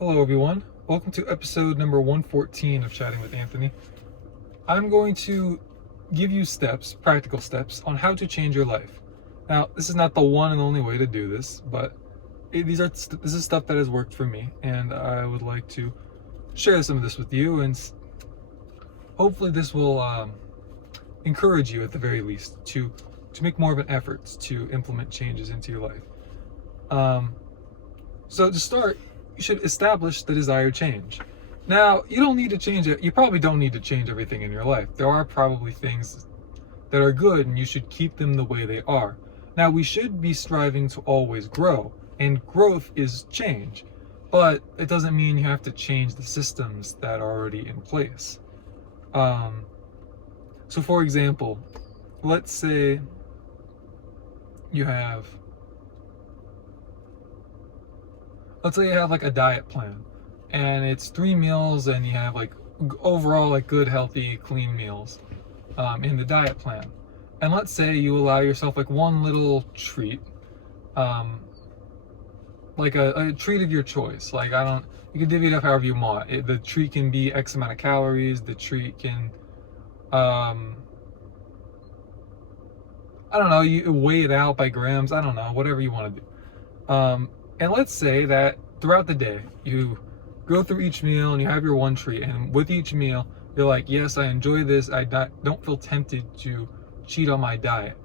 Hello, everyone. Welcome to episode number 114 of Chatting with Anthony. I'm going to give you practical steps, on how to change your life. Now, this is not the one and only way to do this, but this is stuff that has worked for me, and I would like to share some of this with you, and hopefully this will encourage you at the very least to make more of an effort to implement changes into your life. So to start, you should establish the desired change. Now, you don't need to change it. You probably don't need to change everything in your life. There are probably things that are good, and you should keep them the way they are. Now, we should be striving to always grow, and growth is change, but it doesn't mean you have to change the systems that are already in place. So for example, let's say you have like a diet plan, and it's 3 meals, and you have like overall like good, healthy, clean meals in the diet plan. And let's say you allow yourself like one little treat, like a treat of your choice. Like, you can divvy it up however you want. The treat can be X amount of calories. The treat can, I don't know, you weigh it out by grams. I don't know, whatever you want to do. And let's say that throughout the day, you go through each meal and you have your one treat, and with each meal, you're like, yes, I enjoy this. I don't feel tempted to cheat on my diet.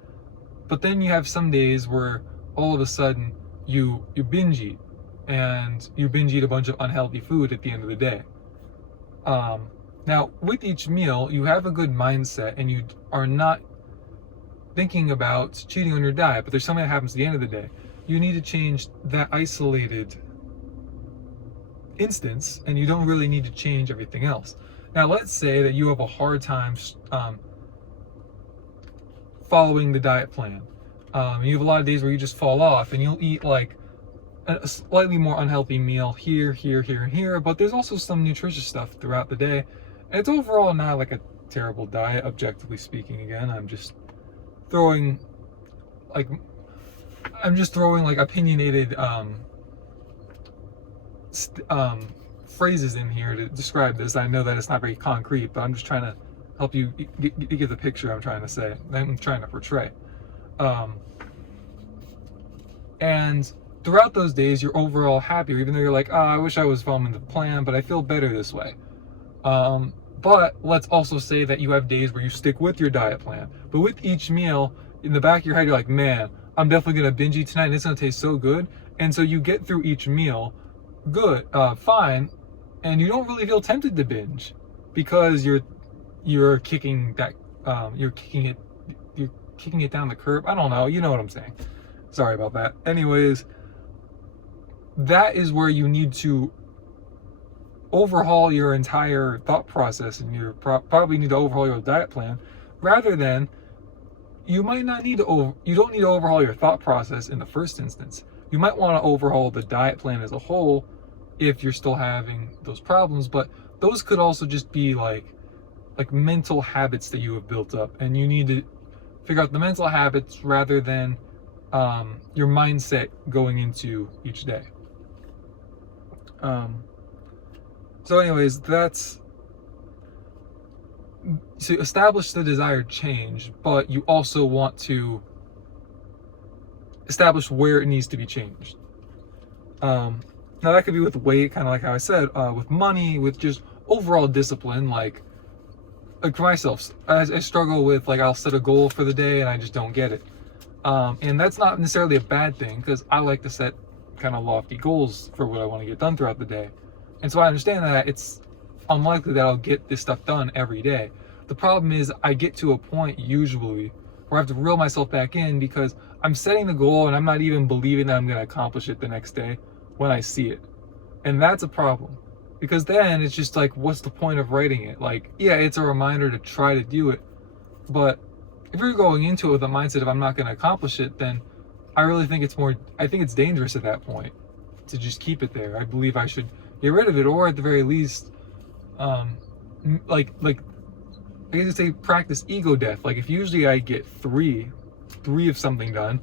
But then you have some days where all of a sudden you binge eat, and you binge eat a bunch of unhealthy food at the end of the day. Now, with each meal, you have a good mindset, and you are not thinking about cheating on your diet, but there's something that happens at the end of the day. You need to change that isolated instance, and you don't really need to change everything else. Now, let's say that you have a hard time following the diet plan. You have a lot of days where you just fall off, and you'll eat like a slightly more unhealthy meal here, and here, but there's also some nutritious stuff throughout the day. And it's overall not like a terrible diet, objectively speaking. Again, I'm just throwing like opinionated phrases in here to describe this. I know that it's not very concrete, but I'm just trying to help you get the picture I'm trying to portray. And throughout those days, you're overall happier, even though you're like, I wish I was following the plan, but I feel better this way. But let's also say that you have days where you stick with your diet plan, but with each meal, in the back of your head, you're like, man, I'm definitely gonna binge eat tonight, and it's gonna taste so good. And so you get through each meal fine, and you don't really feel tempted to binge, because you're kicking it down the curb. I don't know, you know what I'm saying. Sorry about that. Anyways, that is where you need to overhaul your entire thought process, and you probably need to overhaul your diet plan, rather than you don't need to overhaul your thought process in the first instance. You might want to overhaul the diet plan as a whole if you're still having those problems, but those could also just be like mental habits that you have built up, and you need to figure out the mental habits rather than your mindset going into each day. So anyways, that's to establish the desired change, but you also want to establish where it needs to be changed. Now that could be with weight, kind of like how I said, with money, with just overall discipline. Like for myself, I struggle with, like, I'll set a goal for the day and I just don't get it. And that's not necessarily a bad thing, because I like to set kind of lofty goals for what I want to get done throughout the day. And so I understand that it's unlikely that I'll get this stuff done every day. The problem is I get to a point usually where I have to reel myself back in, because I'm setting the goal and I'm not even believing that I'm going to accomplish it the next day when I see it. And that's a problem, because then it's just like, what's the point of writing it? Like, yeah, it's a reminder to try to do it, but if you're going into it with the mindset of I'm not going to accomplish it, then I think it's dangerous at that point to just keep it there. I believe I should get rid of it, or at the very least, like I guess say practice ego death. Like, if usually I get three of something done,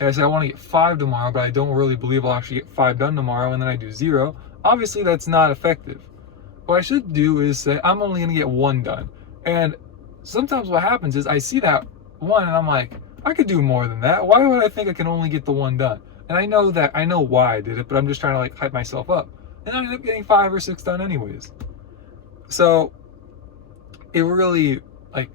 and I say I want to get 5 tomorrow, but I don't really believe I'll actually get 5 done tomorrow, and then I do 0, Obviously, that's not effective. What I should do is say, I'm only going to get one done. And sometimes what happens is I see that one and I'm like, I could do more than that. Why would I think I can only get the one done? And I know why I did it, but I'm just trying to like hype myself up. And I ended up getting 5 or 6 done anyways. So it really, like,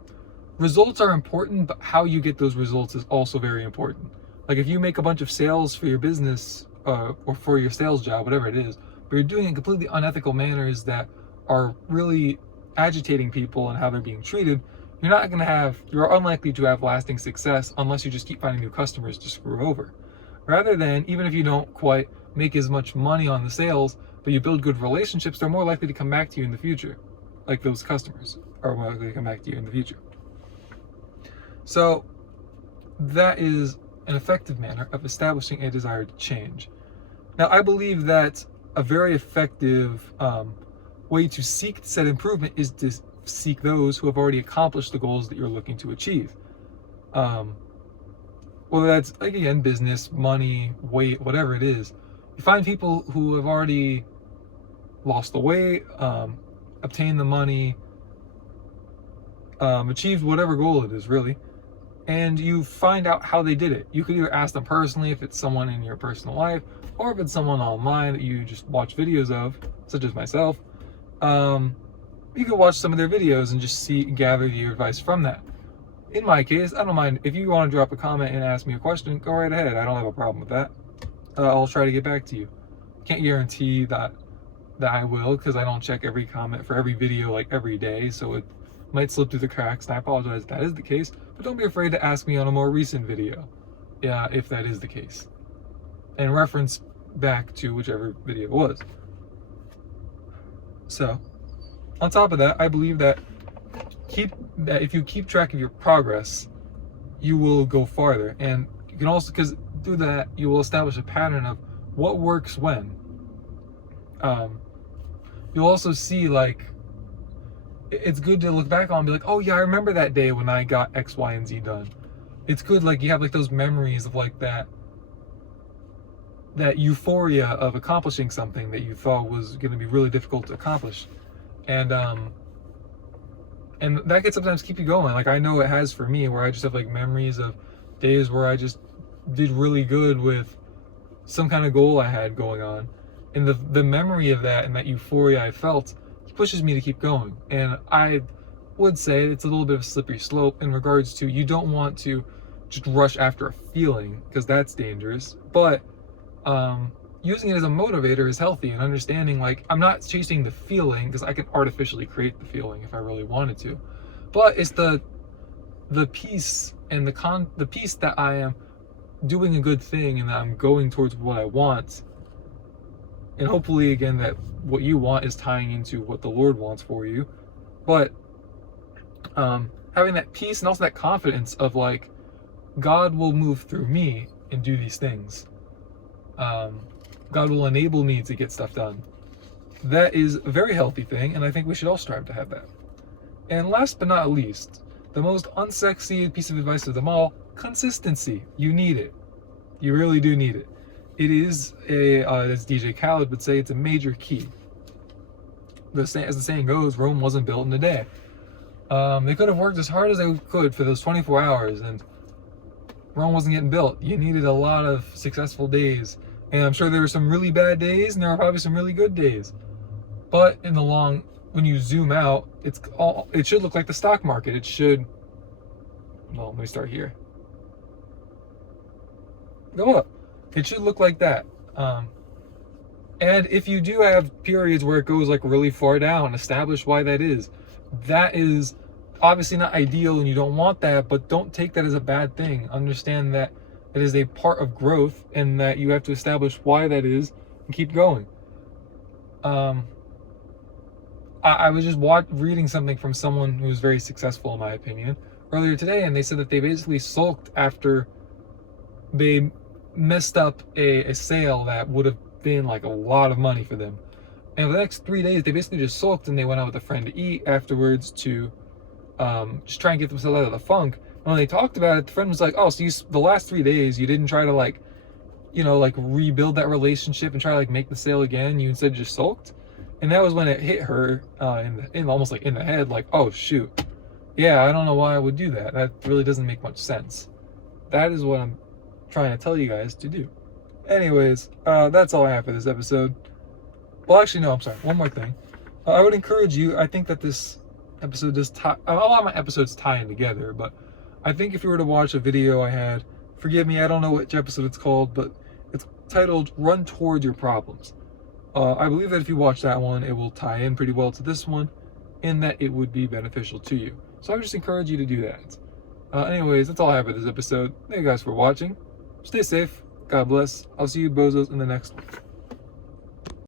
results are important, but how you get those results is also very important. Like if you make a bunch of sales for your business or for your sales job, whatever it is, but you're doing it in completely unethical manners that are really agitating people and how they're being treated, you're unlikely to have lasting success unless you just keep finding new customers to screw over. Rather than, even if you don't quite make as much money on the sales, but you build good relationships, they're more likely to come back to you in the future. Like those customers are more likely to come back to you in the future. So that is an effective manner of establishing a desired change. Now, I believe that a very effective way to seek said improvement is to seek those who have already accomplished the goals that you're looking to achieve. Whether that's, like, again, business, money, weight, whatever it is, you find people who have already lost the weight, obtained the money, achieved whatever goal it is, really, and you find out how they did it. You could either ask them personally if it's someone in your personal life, or if it's someone online that you just watch videos of, such as myself. You could watch some of their videos and just gather your advice from that. In my case, I don't mind. If you want to drop a comment and ask me a question, go right ahead. I don't have a problem with that. I'll try to get back to you. Can't guarantee that I will, because I don't check every comment for every video like every day, so it might slip through the cracks, and I apologize if that is the case, but don't be afraid to ask me on a more recent video, if that is the case, and reference back to whichever video it was. So, on top of that, I believe that if you keep track of your progress, you will go farther, and you can also, because through that, you will establish a pattern of what works when. You'll also see, like, it's good to look back on and be like, oh yeah, I remember that day when I got X, Y, and Z done. It's good, like, you have like those memories of like that euphoria of accomplishing something that you thought was going to be really difficult to accomplish. And that can sometimes keep you going. Like, I know it has for me, where I just have like memories of days where I just did really good with some kind of goal I had going on. And the memory of that and that euphoria I felt pushes me to keep going. And I would say it's a little bit of a slippery slope in regards to, you don't want to just rush after a feeling, because that's dangerous. But using it as a motivator is healthy, and understanding, like, I'm not chasing the feeling, because I can artificially create the feeling if I really wanted to. But it's the peace and the peace that I am doing a good thing and that I'm going towards what I want. And hopefully, again, that what you want is tying into what the Lord wants for you. But having that peace and also that confidence of, like, God will move through me and do these things. God will enable me to get stuff done. That is a very healthy thing, and I think we should all strive to have that. And last but not least, the most unsexy piece of advice of them all, consistency. You need it. You really do need it. It is as DJ Khaled would say, it's a major key. As the saying goes, Rome wasn't built in a day. They could have worked as hard as they could for those 24 hours, and Rome wasn't getting built. You needed a lot of successful days. And I'm sure there were some really bad days, and there were probably some really good days. But when you zoom out, it should look like the stock market. It should, well, let me start here. Go up. It should look like that. And if you do have periods where it goes like really far down, establish why that is. That is obviously not ideal, and you don't want that, but don't take that as a bad thing. Understand that it is a part of growth, and that you have to establish why that is and keep going. I was just reading something from someone who's very successful, in my opinion, earlier today, and they said that they basically sulked after they messed up a sale that would have been like a lot of money for them. And for the next 3 days, they basically just sulked, and they went out with a friend to eat afterwards to just try and get themselves out of the funk. And when they talked about it, the friend was like, oh, so the last 3 days, you didn't try to, like, you know, like rebuild that relationship and try to like make the sale again, you instead just sulked. And that was when it hit her in almost like in the head, like, oh shoot, yeah, I don't know why I would do that. That really doesn't make much sense. That is what I'm trying to tell you guys to do. Anyways, that's all I have for this episode. Well, actually, no, I'm sorry. One more thing. I would encourage you, I think that this episode does tie, a lot of my episodes tie in together, but I think if you were to watch a video I had, forgive me, I don't know which episode it's called, but it's titled Run Toward Your Problems. I believe that if you watch that one, it will tie in pretty well to this one, in that it would be beneficial to you. So I would just encourage you to do that. Anyways, that's all I have for this episode. Thank you guys for watching. Stay safe. God bless. I'll see you bozos in the next one.